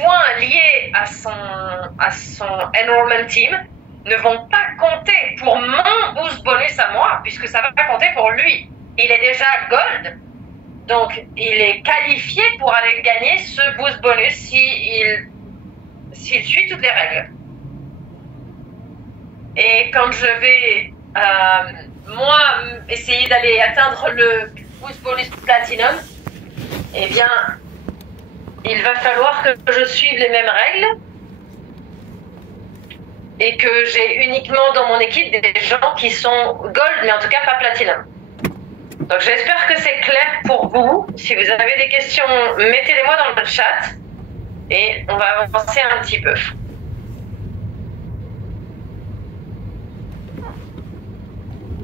points liés à son enrollment team ne vont pas compter pour mon boost bonus à moi, puisque ça va pas compter pour lui. Il est déjà gold, donc il est qualifié pour aller gagner ce boost bonus s'il suit toutes les règles. Et quand je vais, moi, essayer d'aller atteindre le boost bonus platinum, eh bien, il va falloir que je suive les mêmes règles et que j'ai uniquement dans mon équipe des gens qui sont gold, mais en tout cas pas platinum. Donc j'espère que c'est clair pour vous. Si vous avez des questions, mettez-les-moi dans le chat et on va avancer un petit peu.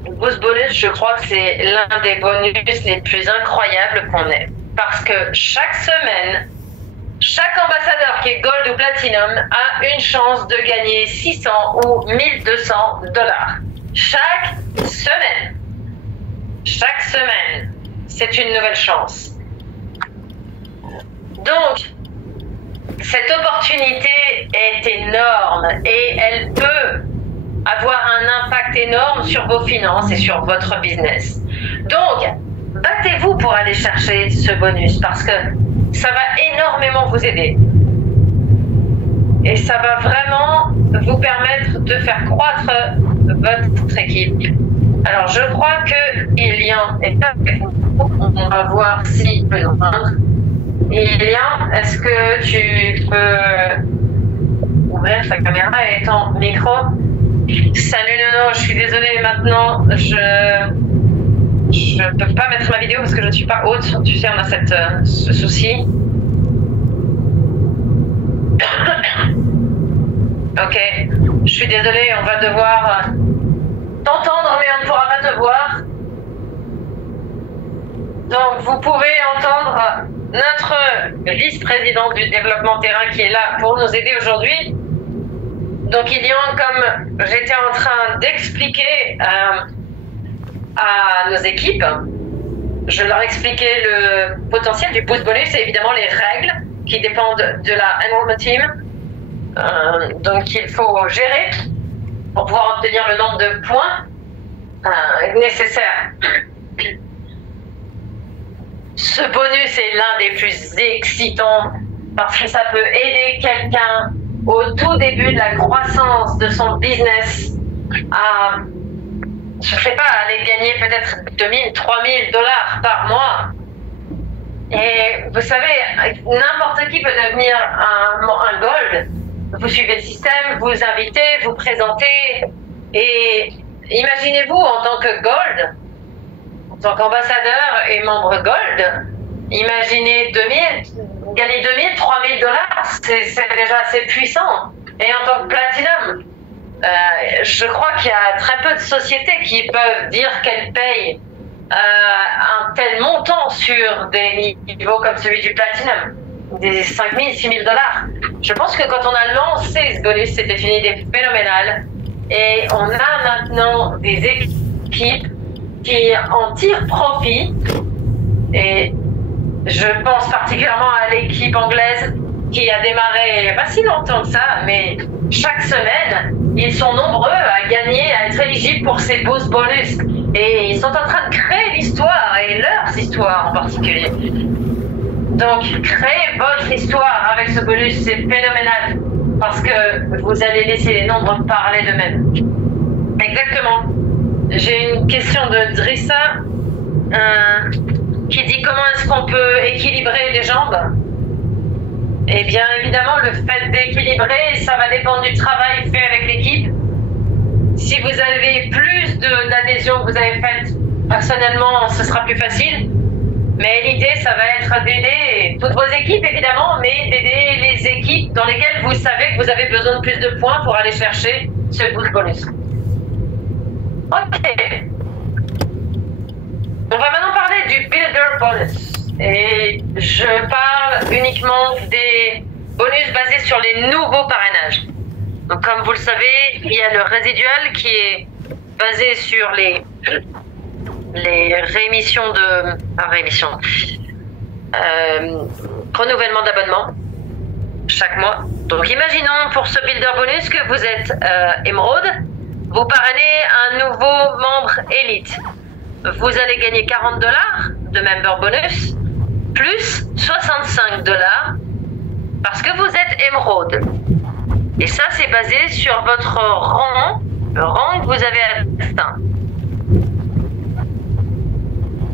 Le boost bonus, je crois que c'est l'un des bonus les plus incroyables qu'on ait. Parce que chaque semaine, chaque ambassadeur qui est gold ou platinum a une chance de gagner 600 ou 1200 $. Chaque semaine. Chaque semaine, c'est une nouvelle chance. Donc, cette opportunité est énorme et elle peut avoir un impact énorme sur vos finances et sur votre business. Donc, battez-vous pour aller chercher ce bonus parce que ça va énormément vous aider. Et ça va vraiment vous permettre de faire croître votre équipe. Alors, je crois qu'il y en est avec vous. On va voir s'il peut nous rendre. Ilian, est-ce que tu peux ouvrir ta caméra et ton micro? Salut Nono, je suis désolée maintenant, je peux pas mettre ma vidéo parce que je ne suis pas haute. Tu sais, on a ce souci. Ok, je suis désolée, on va devoir t'entendre, mais on ne pourra pas te voir. Donc, vous pouvez entendre notre vice-président du développement terrain qui est là pour nous aider aujourd'hui. Donc, comme j'étais en train d'expliquer à nos équipes, je leur expliquais le potentiel du boost bonus et évidemment les règles qui dépendent de la enrollment team. Donc, il faut gérer pour pouvoir obtenir le nombre de points nécessaires. Ce bonus est l'un des plus excitants parce que ça peut aider quelqu'un au tout début de la croissance de son business à, je sais pas, aller gagner peut-être 2000, 3000 $ par mois. Et vous savez, n'importe qui peut devenir un gold. Vous suivez le système, vous invitez, vous présentez. Et imaginez-vous en tant que gold, en tant qu'ambassadeur et membre gold, imaginez gagner 2000, 3000 $, c'est déjà assez puissant. Et en tant que platinum, je crois qu'il y a très peu de sociétés qui peuvent dire qu'elles payent un tel montant sur des niveaux comme celui du platinum, des 5000, 6000 $. Je pense que quand on a lancé ce bonus, c'était une idée phénoménale. Et on a maintenant des équipes qui en tirent profit. Et je pense particulièrement à l'équipe anglaise qui a démarré pas si longtemps que ça, mais chaque semaine, ils sont nombreux à gagner, à être éligibles pour ces boost bonus. Et ils sont en train de créer l'histoire, et leurs histoires en particulier. Donc, créer votre histoire avec ce bonus, c'est phénoménal, parce que vous allez laisser les nombres parler d'eux-mêmes. Exactement. J'ai une question de Drissa qui dit comment est-ce qu'on peut équilibrer les jambes. Eh bien, évidemment, le fait d'équilibrer, ça va dépendre du travail fait avec l'équipe. Si vous avez plus d'adhésion que vous avez faites personnellement, ce sera plus facile. Mais l'idée, ça va être d'aider toutes vos équipes, évidemment, mais d'aider les équipes dans lesquelles vous savez que vous avez besoin de plus de points pour aller chercher ce boost bonus. Ok. On va maintenant parler du Builder Bonus. Et je parle uniquement des bonus basés sur les nouveaux parrainages. Donc, comme vous le savez, il y a le résidual qui est basé sur les réémissions renouvellement d'abonnement. chaque mois. Donc imaginons pour ce builder bonus que vous êtes émeraude, vous parrainez un nouveau membre élite. Vous allez gagner $40 de member bonus, plus $65 parce que vous êtes émeraude. Et ça, c'est basé sur votre rang, le rang que vous avez atteint.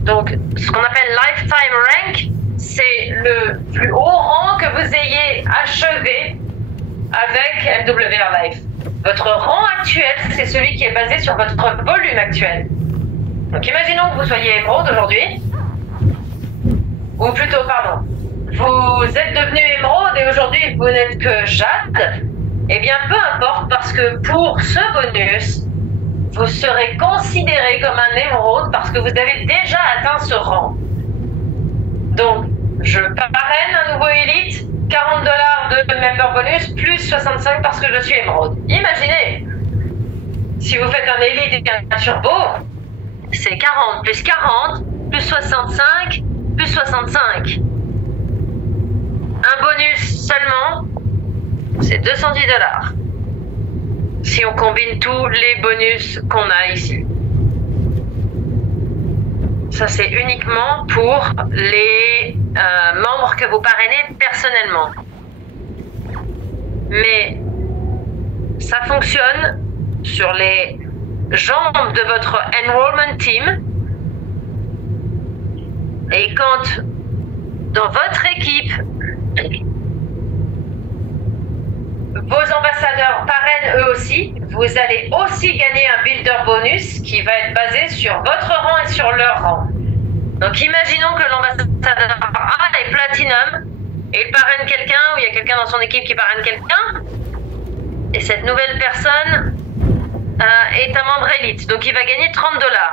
Donc, ce qu'on appelle lifetime rank, c'est le plus haut rang que vous ayez achevé avec MWR Life. Votre rang actuel, c'est celui qui est basé sur votre volume actuel. Donc, imaginons que vous soyez émeraude aujourd'hui, ou plutôt, pardon, vous êtes devenu émeraude et aujourd'hui vous n'êtes que jade. Eh bien, peu importe, parce que pour ce bonus, vous serez considéré comme un émeraude parce que vous avez déjà atteint ce rang. Donc, je parraine un nouveau élite, $40 de member bonus, plus 65 parce que je suis émeraude. Imaginez, si vous faites un élite et un turbo, c'est 40 plus 40, plus 65, plus 65. Un bonus seulement, c'est $210. Si on combine tous les bonus qu'on a ici. Ça, c'est uniquement pour les membres que vous parrainez personnellement. Mais ça fonctionne sur les jambes de votre enrollment team. Et quand dans votre équipe, vos ambassadeurs parrainent eux aussi, vous allez aussi gagner un builder bonus qui va être basé sur votre rang et sur leur rang. Donc imaginons que l'ambassadeur A est platinum et il parraine quelqu'un ou il y a quelqu'un dans son équipe qui parraine quelqu'un et cette nouvelle personne est un membre élite. Donc il va gagner $30.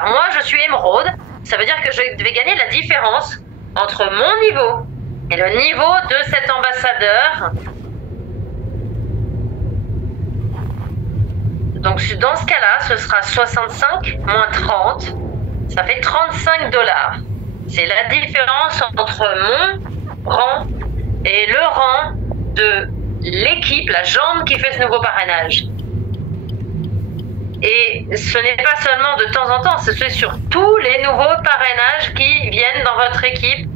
Moi je suis émeraude, ça veut dire que je vais gagner la différence entre mon niveau et le niveau de cet ambassadeur. Donc dans ce cas-là, ce sera 65 moins 30, ça fait $35. C'est la différence entre mon rang et le rang de l'équipe, la jambe qui fait ce nouveau parrainage. Et ce n'est pas seulement de temps en temps, c'est sur tous les nouveaux parrainages qui viennent dans votre équipe.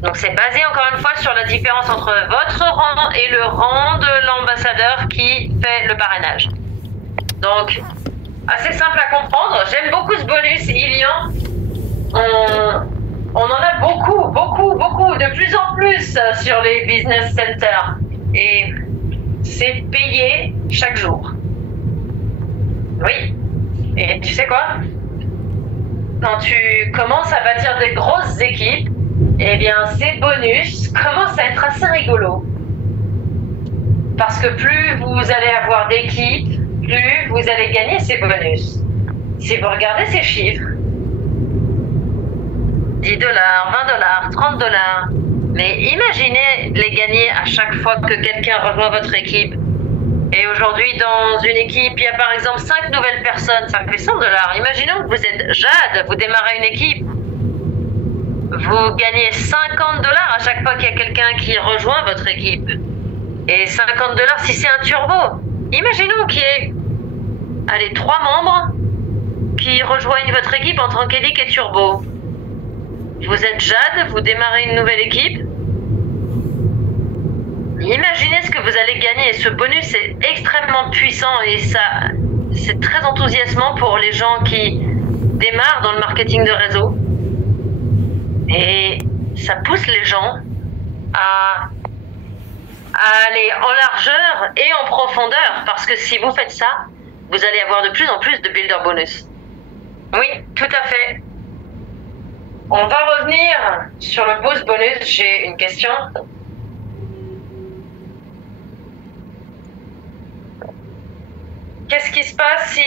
Donc c'est basé encore une fois sur la différence entre votre rang et le rang de l'ambassadeur qui fait le parrainage. Donc, assez simple à comprendre. J'aime beaucoup ce bonus, Ilian. On en a beaucoup, de plus en plus sur les business centers. Et c'est payé chaque jour. Oui. Et tu sais quoi? Quand tu commences à bâtir des grosses équipes, eh bien, ces bonus commencent à être assez rigolos. Parce que plus vous allez avoir d'équipes, plus vous allez gagner ces bonus. Si vous regardez ces chiffres, $10, $20, $30, mais imaginez les gagner à chaque fois que quelqu'un rejoint votre équipe. Et aujourd'hui, dans une équipe, il y a par exemple 5 nouvelles personnes, ça fait $100. Imaginons que vous êtes Jade, vous démarrez une équipe. Vous gagnez $50 à chaque fois qu'il y a quelqu'un qui rejoint votre équipe. Et $50 si c'est un turbo. Imaginons qu'il y ait 3 membres qui rejoignent votre équipe en tant qu'élite et turbo. Vous êtes Jade, vous démarrez une nouvelle équipe. Imaginez ce que vous allez gagner. Et ce bonus est extrêmement puissant et ça, c'est très enthousiasmant pour les gens qui démarrent dans le marketing de réseau. Et ça pousse les gens à aller en largeur et en profondeur, parce que si vous faites ça, vous allez avoir de plus en plus de builder bonus. Oui, tout à fait. On va revenir sur le boost bonus. J'ai une question. Qu'est-ce qui se passe si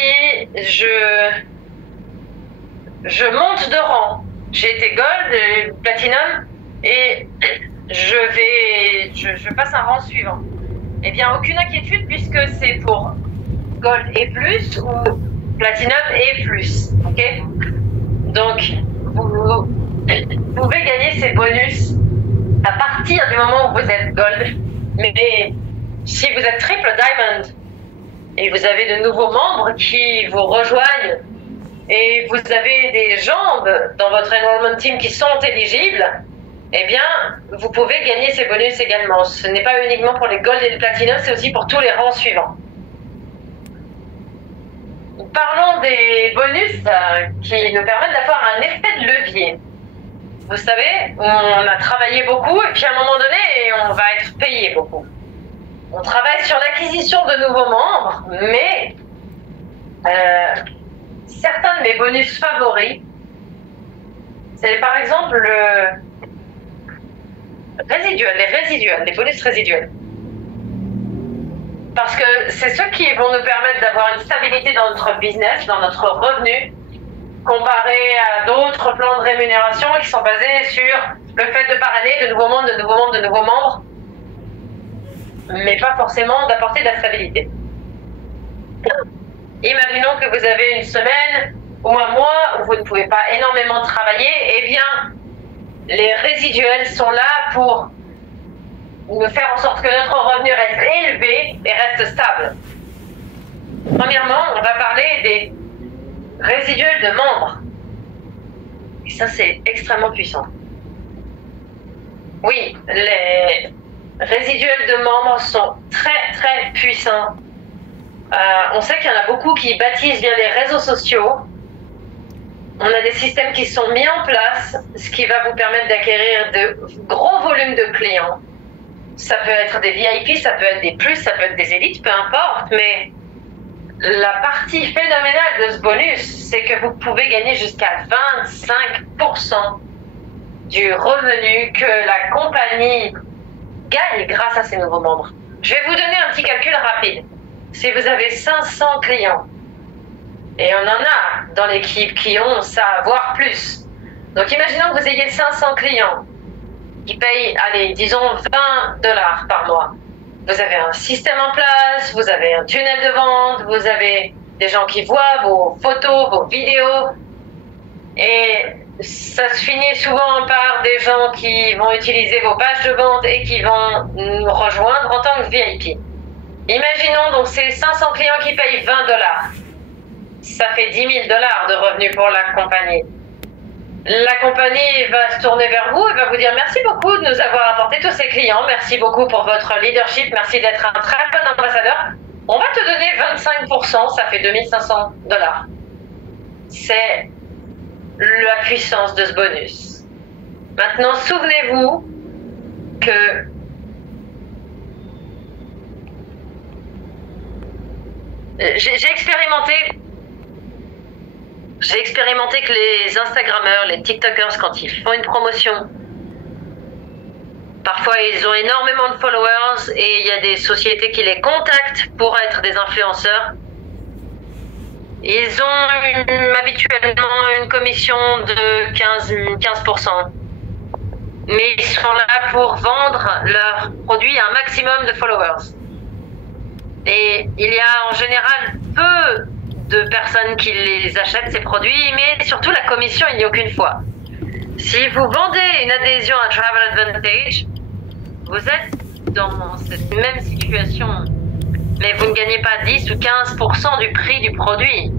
je monte de rang? J'ai été gold, platinum, et je passe un rang suivant. Eh bien, aucune inquiétude puisque c'est pour gold et plus ou platinum et plus. Ok? Donc, vous pouvez gagner ces bonus à partir du moment où vous êtes gold Mais si vous êtes triple diamond et vous avez de nouveaux membres qui vous rejoignent et vous avez des jambes dans votre enrollment team qui sont éligibles, eh bien, vous pouvez gagner ces bonus également. Ce n'est pas uniquement pour les gold et les platinum, c'est aussi pour tous les rangs suivants. Parlons des bonus qui nous permettent d'avoir un effet de levier. Vous savez, on a travaillé beaucoup et puis à un moment donné, on va être payé beaucoup. On travaille sur l'acquisition de nouveaux membres, mais certains de mes bonus favoris, c'est par exemple les bonus résiduels. Parce que c'est ceux qui vont nous permettre d'avoir une stabilité dans notre business, dans notre revenu, comparé à d'autres plans de rémunération qui sont basés sur le fait de parrainer de nouveaux membres, de nouveaux membres, de nouveaux membres, mais pas forcément d'apporter de la stabilité. Imaginons que vous avez une semaine ou un mois où vous ne pouvez pas énormément travailler, eh bien, les résiduels sont là pour nous faire en sorte que notre revenu reste élevé et reste stable. Premièrement, on va parler des résiduels de membres. Et ça, c'est extrêmement puissant. Oui, les résiduels de membres sont très, très puissants. On sait qu'il y en a beaucoup qui bâtissent via les réseaux sociaux. On a des systèmes qui sont mis en place, ce qui va vous permettre d'acquérir de gros volumes de clients. Ça peut être des VIP, ça peut être des plus, ça peut être des élites, peu importe, mais la partie phénoménale de ce bonus, c'est que vous pouvez gagner jusqu'à 25% du revenu que la compagnie gagne grâce à ces nouveaux membres. Je vais vous donner un petit calcul rapide. Si vous avez 500 clients, et on en a dans l'équipe qui ont ça, voire plus. Donc imaginons que vous ayez 500 clients qui payent, allez, disons $20 par mois. Vous avez un système en place, vous avez un tunnel de vente, vous avez des gens qui voient vos photos, vos vidéos. Et ça se finit souvent par des gens qui vont utiliser vos pages de vente et qui vont nous rejoindre en tant que VIP. Imaginons donc ces 500 clients qui payent $20. Ça fait $10 000 de revenus pour la compagnie. La compagnie va se tourner vers vous et va vous dire merci beaucoup de nous avoir apporté tous ces clients, merci beaucoup pour votre leadership, merci d'être un très bon ambassadeur. On va te donner 25%, ça fait $2 500. C'est la puissance de ce bonus. Maintenant, souvenez-vous que j'ai expérimenté que les Instagrammeurs, les TikTokers, quand ils font une promotion, parfois ils ont énormément de followers et il y a des sociétés qui les contactent pour être des influenceurs. Ils ont habituellement une commission de 15%. Mais ils sont là pour vendre leurs produits à un maximum de followers. Et il y a en général peu de personnes qui les achètent ces produits, mais surtout la commission, il n'y a aucune fois. Si vous vendez une adhésion à Travel Advantage, vous êtes dans cette même situation, mais vous ne gagnez pas 10 ou 15% du prix du produit.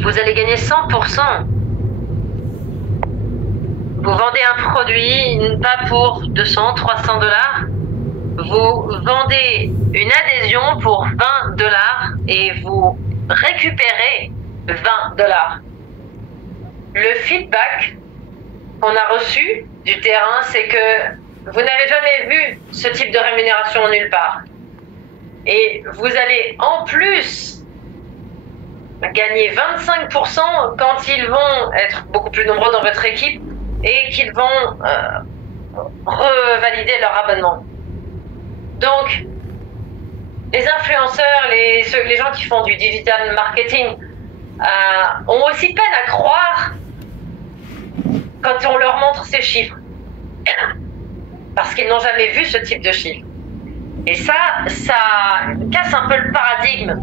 Vous allez gagner 100%. Vous vendez un produit, pas pour 200, 300 $. Vous vendez une adhésion pour $20 et vous récupérez $20. Le feedback qu'on a reçu du terrain, c'est que vous n'avez jamais vu ce type de rémunération nulle part. Et vous allez en plus gagner 25% quand ils vont être beaucoup plus nombreux dans votre équipe et qu'ils vont revalider leur abonnement. Donc, les influenceurs, les gens qui font du digital marketing ont aussi peine à croire quand on leur montre ces chiffres. Parce qu'ils n'ont jamais vu ce type de chiffres. Et ça casse un peu le paradigme.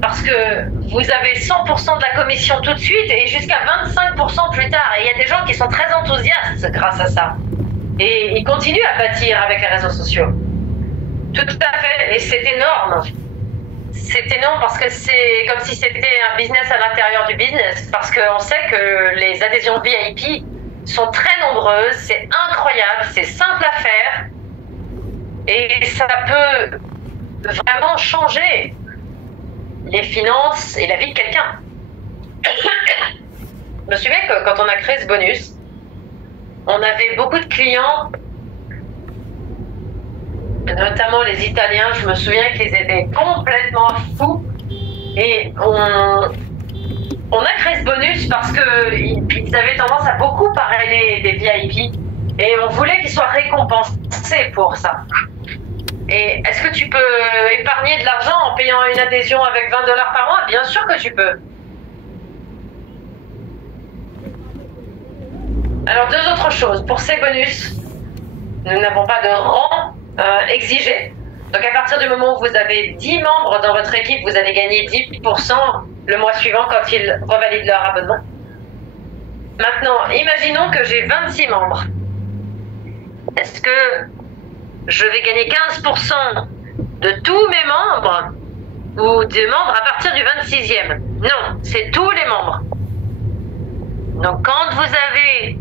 Parce que vous avez 100% de la commission tout de suite et jusqu'à 25% plus tard. Et il y a des gens qui sont très enthousiastes grâce à ça. Et ils continuent à bâtir avec les réseaux sociaux. Tout à fait, et c'est énorme. C'est énorme parce que c'est comme si c'était un business à l'intérieur du business, parce qu'on sait que les adhésions VIP sont très nombreuses, c'est incroyable, c'est simple à faire, et ça peut vraiment changer les finances et la vie de quelqu'un. Je me souviens que quand on a créé ce bonus, on avait beaucoup de clients, notamment les Italiens. Je me souviens qu'ils étaient complètement fous, et on a créé ce bonus parce qu'ils avaient tendance à beaucoup parrainer des VIP, et on voulait qu'ils soient récompensés pour ça. Et est-ce que tu peux épargner de l'argent en payant une adhésion avec $20 par mois? Bien sûr que tu peux. Alors, deux autres choses. Pour ces bonus, nous n'avons pas de rang exigé. Donc, à partir du moment où vous avez 10 membres dans votre équipe, vous allez gagner 10% le mois suivant quand ils revalident leur abonnement. Maintenant, imaginons que j'ai 26 membres. Est-ce que je vais gagner 15% de tous mes membres ou des membres à partir du 26e? Non, c'est tous les membres. Donc, quand vous avez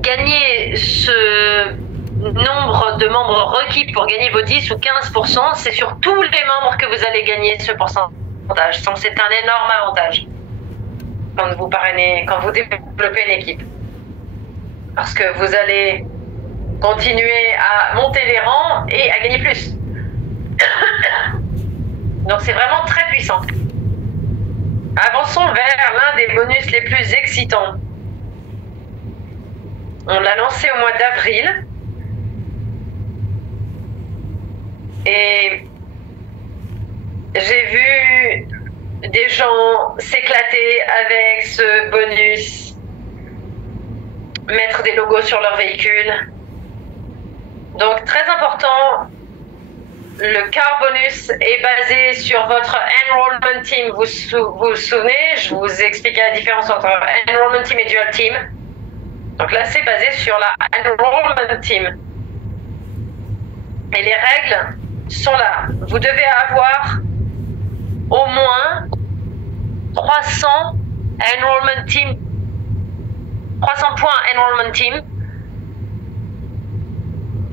gagné ce nombre de membres requis pour gagner vos 10 ou 15%, c'est sur tous les membres que vous allez gagner ce pourcentage. Donc, c'est un énorme avantage quand vous parrainez, quand vous développez une équipe. Parce que vous allez continuer à monter les rangs et à gagner plus. Donc c'est vraiment très puissant. Avançons vers l'un des bonus les plus excitants. On l'a lancé au mois d'avril. Et j'ai vu des gens s'éclater avec ce bonus, mettre des logos sur leur véhicule. Donc très important, le car bonus est basé sur votre enrollment team. Vous vous souvenez, je vous expliquais la différence entre enrollment team et dual team. Donc là c'est basé sur la enrollment team. Et les règles sont là. Vous devez avoir au moins 300 enrollment team, 300 points enrollment team,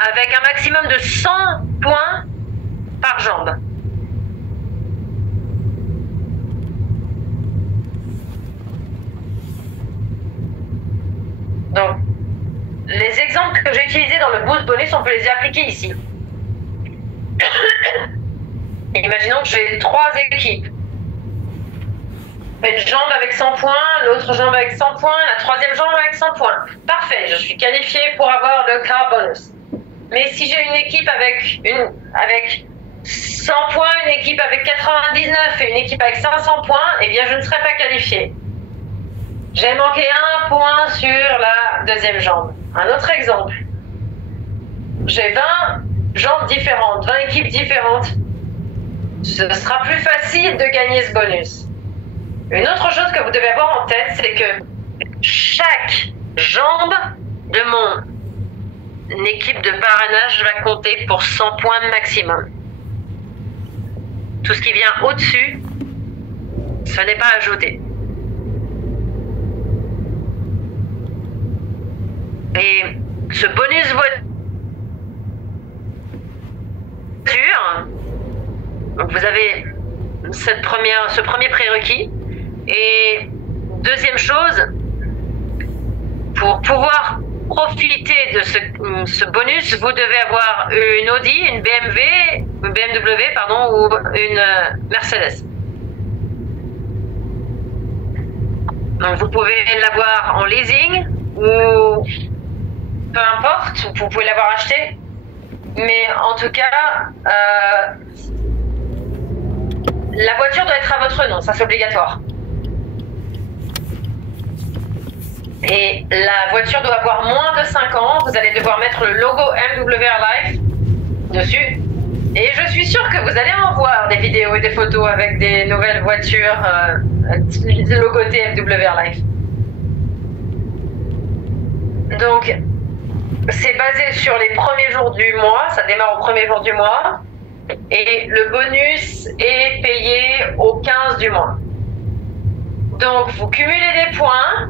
avec un maximum de 100 points par jambe. Donc, les exemples que j'ai utilisés dans le boost bonus, on peut les appliquer ici. Imaginons que j'ai 3 équipes. Une jambe avec 100 points, l'autre jambe avec 100 points, la troisième jambe avec 100 points. Parfait, je suis qualifié pour avoir le car bonus. Mais si j'ai une équipe avec 100 points, une équipe avec 99 et une équipe avec 500 points, eh bien je ne serai pas qualifié. J'ai manqué 1 point sur la deuxième jambe. Un autre exemple. J'ai 20 jambes différentes, 20 équipes différentes. Ce sera plus facile de gagner ce bonus. Une autre chose que vous devez avoir en tête, c'est que chaque jambe de mon équipe de parrainage va compter pour 100 points maximum. Tout ce qui vient au-dessus, ce n'est pas ajouté. Et ce bonus voiture, donc vous avez ce premier prérequis. Et deuxième chose, pour pouvoir profiter de ce bonus, vous devez avoir une Audi, une BMW, ou une Mercedes. Donc vous pouvez l'avoir en leasing ou peu importe, vous pouvez l'avoir acheté. Mais en tout cas, la voiture doit être à votre nom, ça c'est obligatoire. Et la voiture doit avoir moins de 5 ans. Vous allez devoir mettre le logo MWR Life dessus. Et je suis sûre que vous allez en voir des vidéos et des photos avec des nouvelles voitures logotées MWR Life. Donc, c'est basé sur les premiers jours du mois, ça démarre au premier jour du mois, et le bonus est payé au 15 du mois. Donc, vous cumulez des points.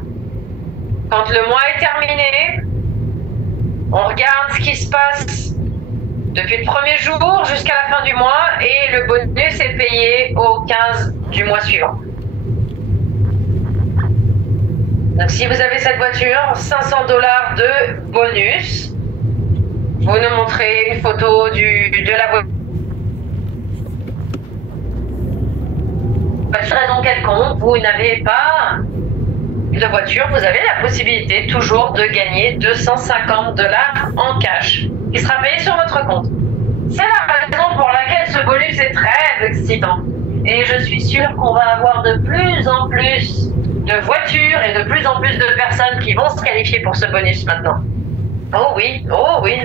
Quand le mois est terminé, on regarde ce qui se passe depuis le premier jour jusqu'à la fin du mois, et le bonus est payé au 15 du mois suivant. Donc, si vous avez cette voiture, $500 de bonus. Vous nous montrez une photo de la voiture. Pas de raison quelconque, vous n'avez pas de voiture, vous avez la possibilité toujours de gagner $250 en cash qui sera payé sur votre compte. C'est la raison pour laquelle ce bonus est très excitant. Et je suis sûre qu'on va avoir de plus en plus de voitures et de plus en plus de personnes qui vont se qualifier pour ce bonus maintenant. Oh oui,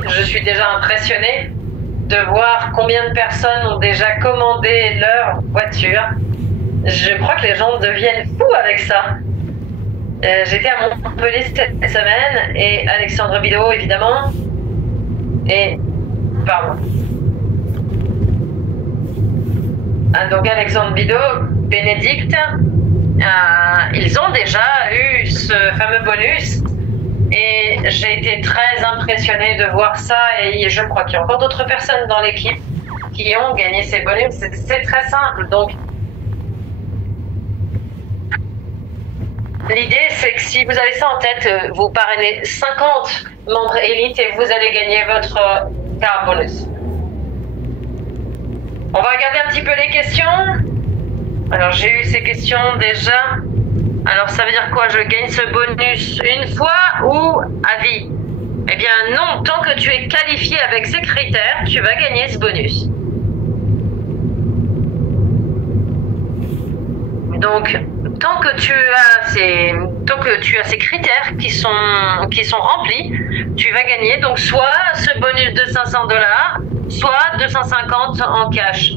je suis déjà impressionnée de voir combien de personnes ont déjà commandé leur voiture. Je crois que les gens deviennent fous avec ça. J'étais à Montpellier cette semaine et Alexandre Bidot évidemment. Donc Alexandre Bidot, Bénédicte, ils ont déjà eu ce fameux bonus et j'ai été très impressionnée de voir ça, et je crois qu'il y a encore d'autres personnes dans l'équipe qui ont gagné ces bonus. C'est très simple. Donc l'idée, c'est que si vous avez ça en tête, vous parrainez 50 membres élites et vous allez gagner votre car bonus. On va regarder un petit peu les questions. Alors, j'ai eu ces questions déjà. Alors, ça veut dire quoi? Je gagne ce bonus une fois ou à vie? Eh bien, non. Tant que tu es qualifié avec ces critères, tu vas gagner ce bonus. Donc, tant que tu as ces critères qui sont remplis, tu vas gagner donc soit ce bonus de $500, soit 250 en cash.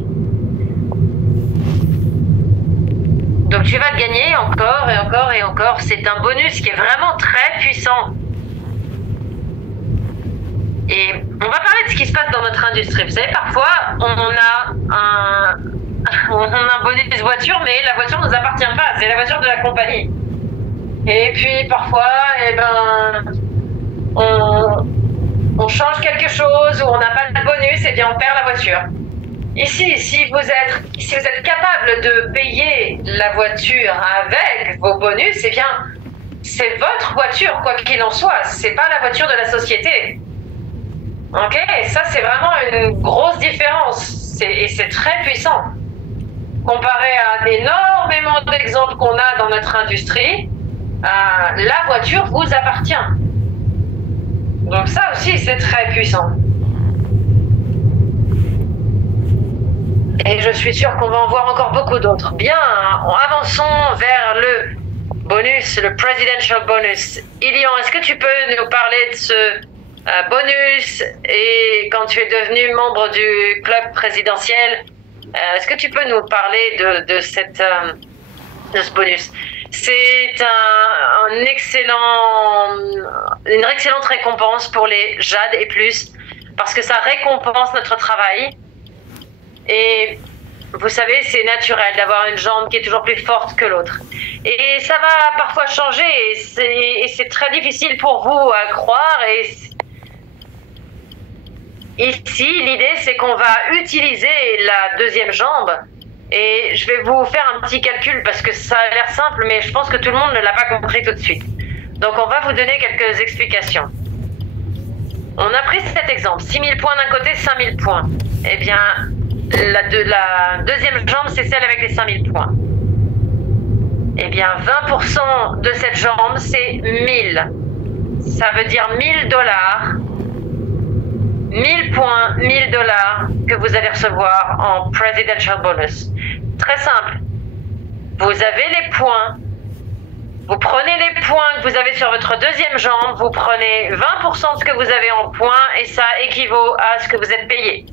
Donc tu vas gagner encore et encore et encore. C'est un bonus qui est vraiment très puissant. Et on va parler de ce qui se passe dans notre industrie. Vous savez, parfois, on a un bonus voiture, mais la voiture ne nous appartient pas. C'est la voiture de la compagnie. Et puis, parfois, on change quelque chose ou on n'a pas le bonus, et bien on perd la voiture. Ici, si vous êtes capable de payer la voiture avec vos bonus, eh bien, c'est votre voiture, quoi qu'il en soit. C'est pas la voiture de la société. Ok, et ça c'est vraiment une grosse différence, et c'est très puissant. Comparé à énormément d'exemples qu'on a dans notre industrie, la voiture vous appartient. Donc ça aussi c'est très puissant. Et je suis sûre qu'on va en voir encore beaucoup d'autres. Bien, avançons vers le bonus, le Presidential Bonus. Ilian, est-ce que tu peux nous parler de ce bonus, et quand tu es devenu membre du club présidentiel, est-ce que tu peux nous parler de ce bonus? C'est une excellente récompense pour les JAD et plus, parce que ça récompense notre travail. Et vous savez, c'est naturel d'avoir une jambe qui est toujours plus forte que l'autre. Et ça va parfois changer, et c'est très difficile pour vous à croire. Ici, l'idée, c'est qu'on va utiliser la deuxième jambe. Et je vais vous faire un petit calcul parce que ça a l'air simple, mais je pense que tout le monde ne l'a pas compris tout de suite. Donc, on va vous donner quelques explications. On a pris cet exemple, 6000 points d'un côté, 5000 points. Eh bien, la deuxième jambe, c'est celle avec les 5000 points. Eh bien, 20% de cette jambe, c'est 1000. Ça veut dire $1000. 1000 points, $1000 que vous allez recevoir en Presidential Bonus. Très simple. Vous avez les points. Vous prenez les points que vous avez sur votre deuxième jambe, vous prenez 20% de ce que vous avez en points, et ça équivaut à ce que vous êtes payé.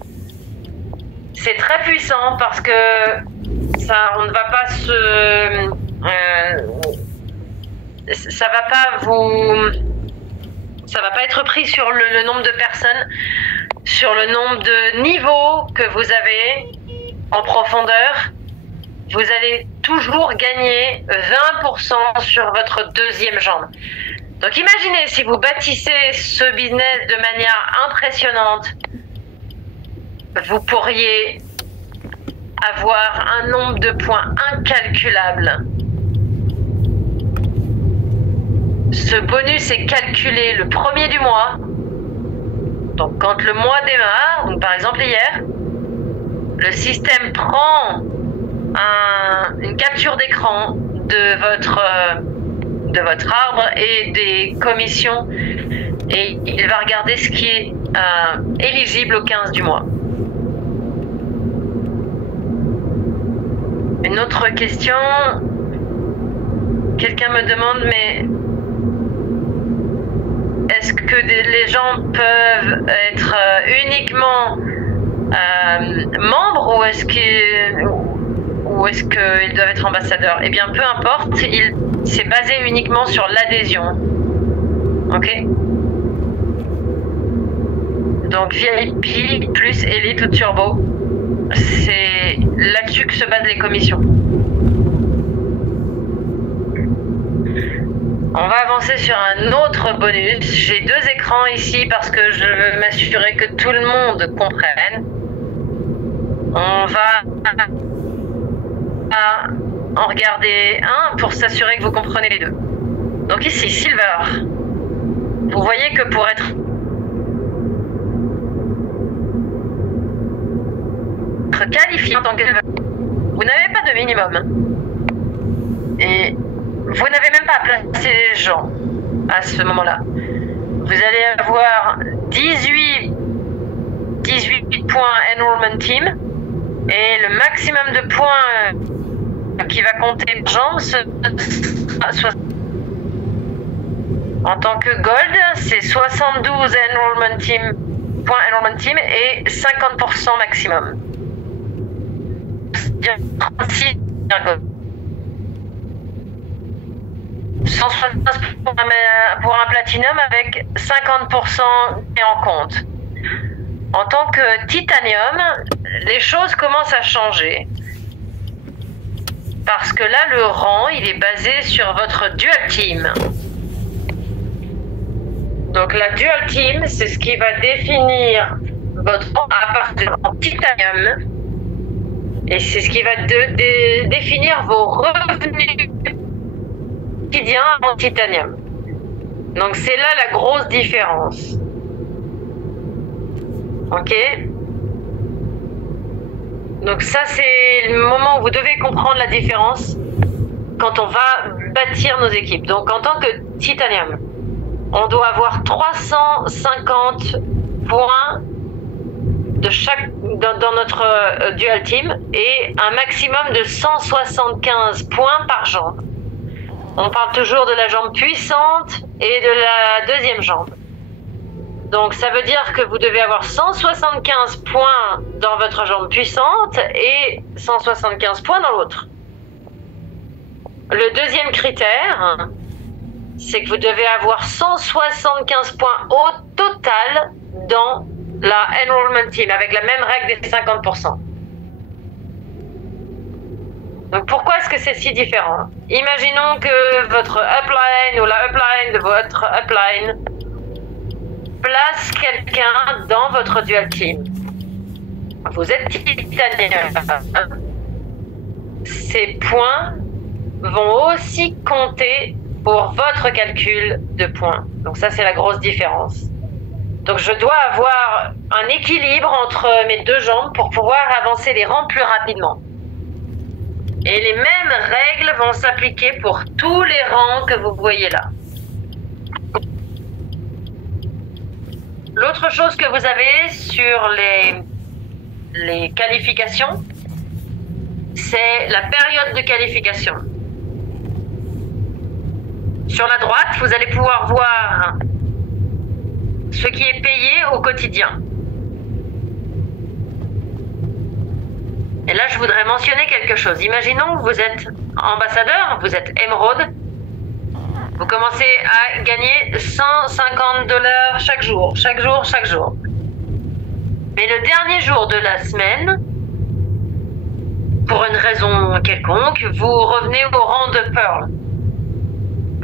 C'est très puissant parce que on ne va pas ça va pas Ça va pas être pris sur le nombre de personnes, sur le nombre de niveaux que vous avez en profondeur. Vous allez toujours gagner 20% sur votre deuxième jambe. Donc imaginez si vous bâtissez ce business de manière impressionnante, vous pourriez avoir un nombre de points incalculable. Ce bonus est calculé le premier du mois. Donc quand le mois démarre, donc par exemple hier, le système prend une capture d'écran de votre arbre et des commissions et il va regarder ce qui est éligible au 15 du mois. Une autre question, quelqu'un me demande, mais est-ce que les gens peuvent être uniquement membres ou est-ce qu'ils doivent être ambassadeurs? Eh bien, peu importe, c'est basé uniquement sur l'adhésion. Ok? Donc VIP plus Elite ou Turbo, c'est là-dessus que se basent les commissions. On va avancer sur un autre bonus. J'ai 2 écrans ici parce que je veux m'assurer que tout le monde comprenne. On va en regarder un pour s'assurer que vous comprenez les deux. Donc ici, Silver. Vous voyez que pour être qualifié en tant que Silver, vous n'avez pas de minimum. Et vous n'avez même pas à placer les gens à ce moment-là. Vous allez avoir 18 points Enrollment Team et le maximum de points qui va compter par jambe en tant que Gold, c'est 72 points Enrollment Team et 50% maximum. 36 175 pour un Platinum avec 50% et en compte. En tant que Titanium, les choses commencent à changer. Parce que là, le rang, il est basé sur votre Dual Team. Donc la Dual Team, c'est ce qui va définir votre rang à partir de Titanium. Et c'est ce qui va définir vos revenus quotidiens en Titanium. Donc c'est là la grosse différence. Ok? Donc ça c'est le moment où vous devez comprendre la différence quand on va bâtir nos équipes. Donc en tant que Titanium, on doit avoir 350 points de chaque dans notre Dual Team et un maximum de 175 points par jambe. On parle toujours de la jambe puissante et de la deuxième jambe. Donc ça veut dire que vous devez avoir 175 points dans votre jambe puissante et 175 points dans l'autre. Le deuxième critère, c'est que vous devez avoir 175 points au total dans la Enrollment Team, avec la même règle des 50%. Donc pourquoi est-ce que c'est si différent? Imaginons que votre upline ou la upline de votre upline place quelqu'un dans votre Dual Team. Vous êtes Titanium. Ces points vont aussi compter pour votre calcul de points. Donc ça, c'est la grosse différence. Donc je dois avoir un équilibre entre mes deux jambes pour pouvoir avancer les rangs plus rapidement. Et les mêmes règles vont s'appliquer pour tous les rangs que vous voyez là. L'autre chose que vous avez sur les qualifications, c'est la période de qualification. Sur la droite, vous allez pouvoir voir ce qui est payé au quotidien. Et là, je voudrais mentionner quelque chose. Imaginons que vous êtes ambassadeur, vous êtes émeraude, Vous commencez à gagner 150 $ chaque jour, chaque jour, chaque jour. Mais le dernier jour de la semaine, pour une raison quelconque, vous revenez au rang de Pearl.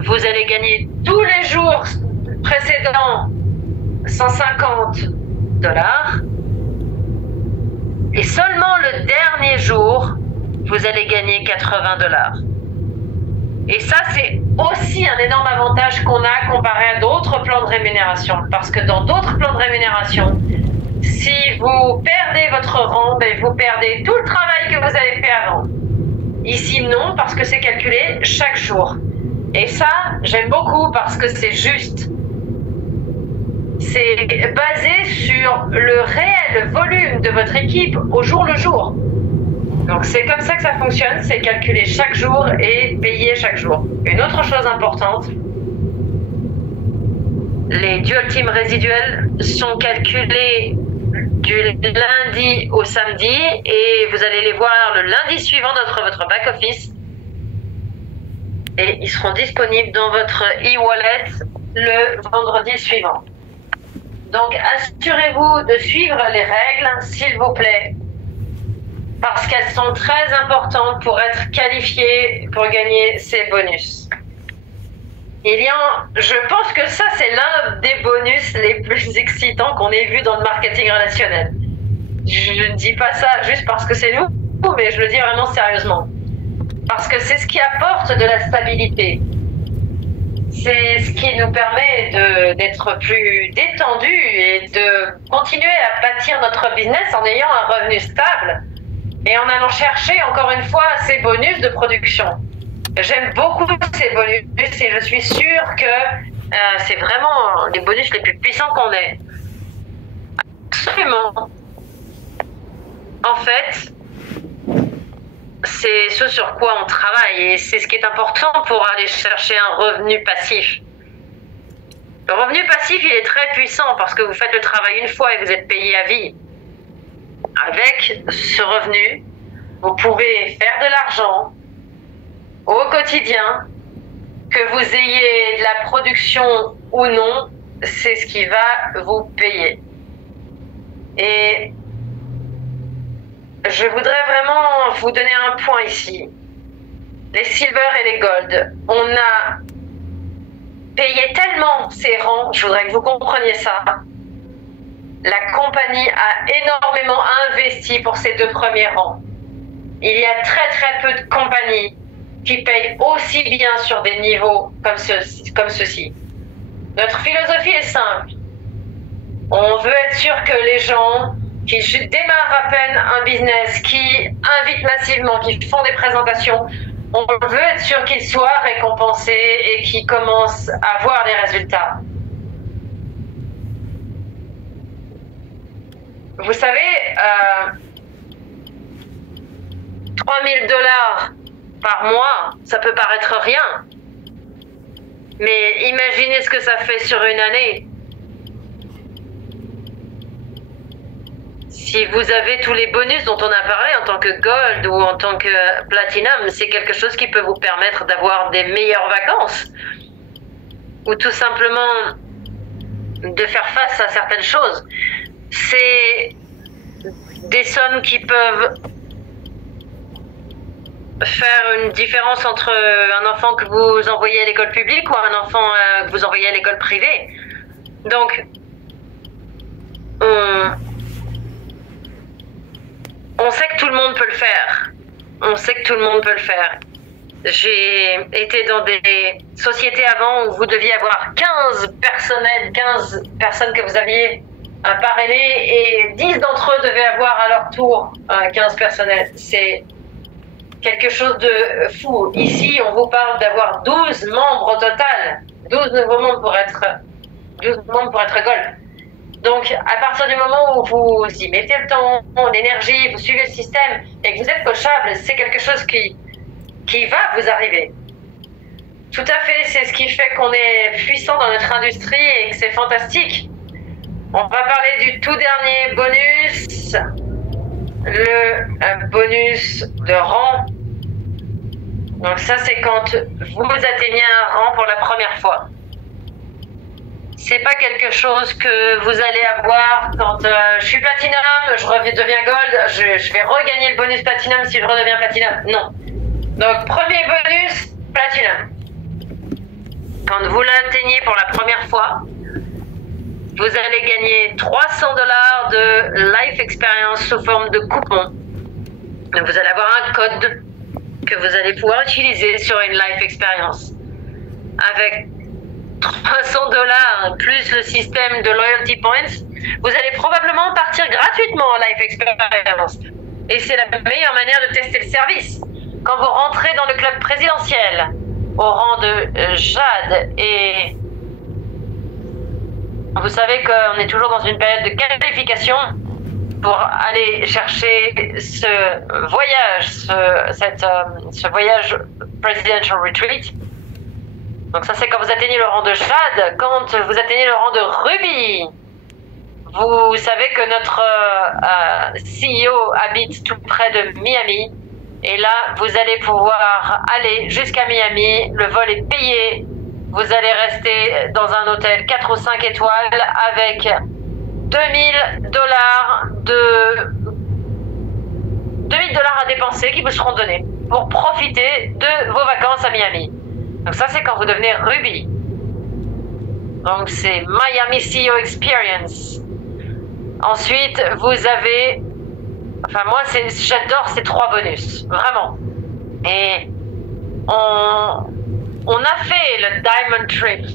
Vous allez gagner tous les jours précédents 150 $. Et seulement le dernier jour, vous allez gagner 80 $. Et ça, c'est aussi un énorme avantage qu'on a comparé à d'autres plans de rémunération. Parce que dans d'autres plans de rémunération, si vous perdez votre rang, ben vous perdez tout le travail que vous avez fait avant. Ici, non, parce que c'est calculé chaque jour. Et ça, j'aime beaucoup parce que c'est juste. C'est basé sur le réel volume de votre équipe au jour le jour. Donc c'est comme ça que ça fonctionne, c'est calculé chaque jour et payé chaque jour. Une autre chose importante, les dual teams résiduels sont calculés du lundi au samedi et vous allez les voir le lundi suivant dans votre back-office et ils seront disponibles dans votre e-wallet le vendredi suivant. Donc assurez-vous de suivre les règles, s'il vous plaît, parce qu'elles sont très importantes pour être qualifiées pour gagner ces bonus. Je pense que ça, c'est l'un des bonus les plus excitants qu'on ait vu dans le marketing relationnel. Je ne dis pas ça juste parce que c'est nous, mais je le dis vraiment sérieusement. Parce que c'est ce qui apporte de la stabilité. C'est ce qui nous permet d'être plus détendus et de continuer à bâtir notre business en ayant un revenu stable et en allant chercher encore une fois ces bonus de production. J'aime beaucoup ces bonus et je suis sûre que c'est vraiment les bonus les plus puissants qu'on ait. Absolument. En fait, c'est ce sur quoi on travaille et c'est ce qui est important pour aller chercher un revenu passif. Le revenu passif, il est très puissant parce que vous faites le travail une fois et vous êtes payé à vie. Avec ce revenu, vous pouvez faire de l'argent au quotidien, que vous ayez de la production ou non, c'est ce qui va vous payer. Et je voudrais vraiment vous donner un point ici. Les silver et les gold, on a payé tellement ces rangs, je voudrais que vous compreniez ça. La compagnie a énormément investi pour ces 2 premiers rangs. Il y a très très peu de compagnies qui payent aussi bien sur des niveaux comme ceci. Notre philosophie est simple. On veut être sûr que les gens qui démarrent à peine un business, qui invitent massivement, qui font des présentations, on veut être sûr qu'ils soient récompensés et qu'ils commencent à voir des résultats. Vous savez, 3 000 $ par mois, ça peut paraître rien. Mais imaginez ce que ça fait sur une année. Si vous avez tous les bonus dont on a parlé en tant que Gold ou en tant que Platinum, c'est quelque chose qui peut vous permettre d'avoir des meilleures vacances. Ou tout simplement de faire face à certaines choses. C'est des sommes qui peuvent faire une différence entre un enfant que vous envoyez à l'école publique ou un enfant que vous envoyez à l'école privée. Donc, on sait que tout le monde peut le faire. On sait que tout le monde peut le faire. J'ai été dans des sociétés avant où vous deviez avoir 15 personnes que vous aviez parrainées et 10 d'entre eux devaient avoir à leur tour 15 personnels. C'est quelque chose de fou. Ici, on vous parle d'avoir 12 membres au total. 12 nouveaux membres pour être Gold. Donc, à partir du moment où vous y mettez le temps, l'énergie, vous suivez le système et que vous êtes coachable, c'est quelque chose qui va vous arriver. Tout à fait, c'est ce qui fait qu'on est puissant dans notre industrie et que c'est fantastique. On va parler du tout dernier bonus, le bonus de rang. Donc ça, c'est quand vous atteignez un rang pour la première fois. C'est pas quelque chose que vous allez avoir quand je suis platinum, je deviens gold, je vais regagner le bonus platinum si je redeviens platinum. Non. Donc premier bonus, platinum. Quand vous l'atteignez pour la première fois, vous allez gagner $300 de life experience sous forme de coupon. Donc vous allez avoir un code que vous allez pouvoir utiliser sur une life experience. Avec $300 plus le système de loyalty points, vous allez probablement partir gratuitement en life experience. Et c'est la meilleure manière de tester le service. Quand vous rentrez dans le club présidentiel, au rang de Jade, et vous savez qu'on est toujours dans une période de qualification pour aller chercher ce voyage, ce voyage Presidential Retreat. Donc ça, c'est quand vous atteignez le rang de Jade. Quand vous atteignez le rang de Ruby, vous savez que notre CEO habite tout près de Miami. Et là, vous allez pouvoir aller jusqu'à Miami. Le vol est payé. Vous allez rester dans un hôtel 4 ou 5 étoiles avec $2000 à dépenser qui vous seront donnés pour profiter de vos vacances à Miami. Donc ça, c'est quand vous devenez Ruby. Donc c'est Miami CEO Experience. Ensuite, vous avez... Enfin, moi, j'adore ces 3 bonus. Vraiment. Et on a fait le Diamond Trip.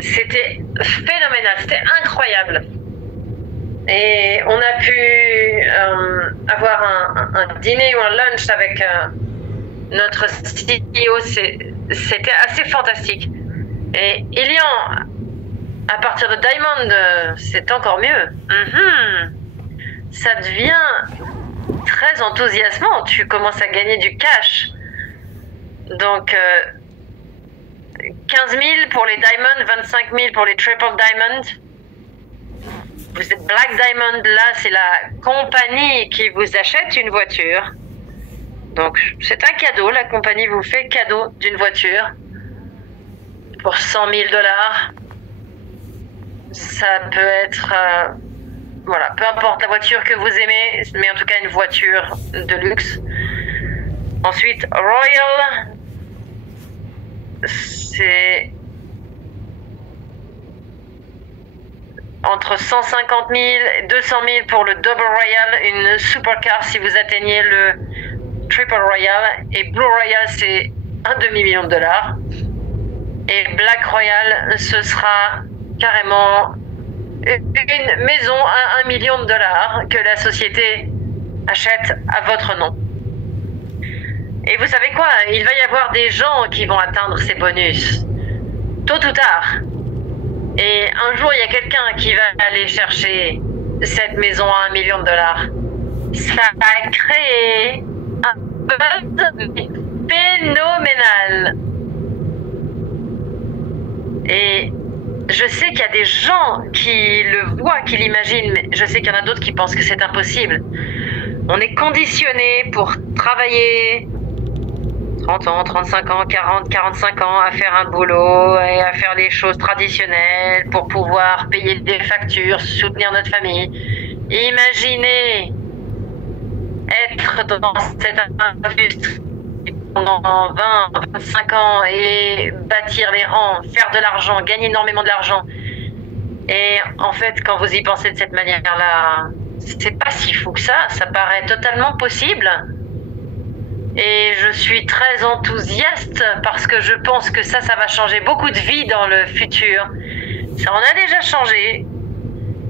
C'était phénoménal. C'était incroyable. Et on a pu avoir un dîner ou un lunch avec notre CEO. C'était assez fantastique. Et Elian, à partir de Diamond, c'est encore mieux. Ça devient très enthousiasmant. Tu commences à gagner du cash. Donc, 15 000 pour les Diamonds, 25 000 pour les Triple Diamond. Vous êtes Black Diamond, là, c'est la compagnie qui vous achète une voiture. Donc, c'est un cadeau. La compagnie vous fait cadeau d'une voiture pour $100 000. Ça peut être... voilà, peu importe la voiture que vous aimez, mais en tout cas une voiture de luxe. Ensuite, Royal, c'est entre 150 000 et 200 000 pour le Double Royal, une supercar si vous atteignez le Triple Royal. Et Blue Royal, c'est un demi-million de $. Et Black Royal, ce sera carrément une maison à $1 million que la société achète à votre nom. Et vous savez quoi? Il va y avoir des gens qui vont atteindre ces bonus, tôt ou tard. Et un jour, il y a quelqu'un qui va aller chercher cette maison à $1 million. Ça a créé un buzz phénoménal. Et je sais qu'il y a des gens qui le voient, qui l'imaginent, mais je sais qu'il y en a d'autres qui pensent que c'est impossible. On est conditionné pour travailler 30 ans, 35 ans, 40, 45 ans à faire un boulot et à faire les choses traditionnelles pour pouvoir payer des factures, soutenir notre famille. Imaginez être dans cette industrie pendant 20, 25 ans et bâtir les rangs, faire de l'argent, gagner énormément de l'argent. Et en fait, quand vous y pensez de cette manière-là, c'est pas si fou que ça paraît totalement possible. Et je suis très enthousiaste parce que je pense que ça va changer beaucoup de vies dans le futur. Ça en a déjà changé.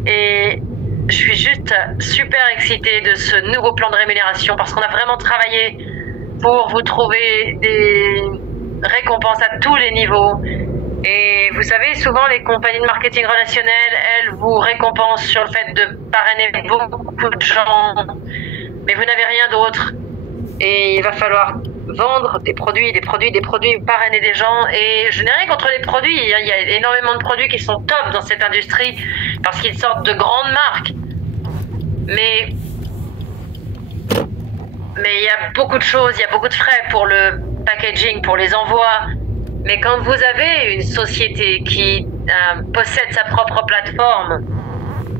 Et je suis juste super excitée de ce nouveau plan de rémunération parce qu'on a vraiment travaillé pour vous trouver des récompenses à tous les niveaux. Et vous savez, souvent les compagnies de marketing relationnel, elles vous récompensent sur le fait de parrainer beaucoup de gens, mais vous n'avez rien d'autre. Et il va falloir vendre des produits, parrainer des gens. Et je n'ai rien contre les produits. Il y a énormément de produits qui sont top dans cette industrie parce qu'ils sortent de grandes marques. Mais il y a beaucoup de choses, il y a beaucoup de frais pour le packaging pour les envois. Mais quand vous avez une société qui possède sa propre plateforme,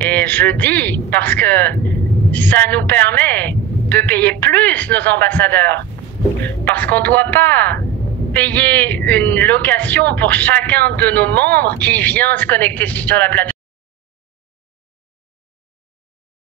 et je le dis parce que ça nous permet de payer plus nos ambassadeurs, parce qu'on ne doit pas payer une location pour chacun de nos membres qui vient se connecter sur la plateforme.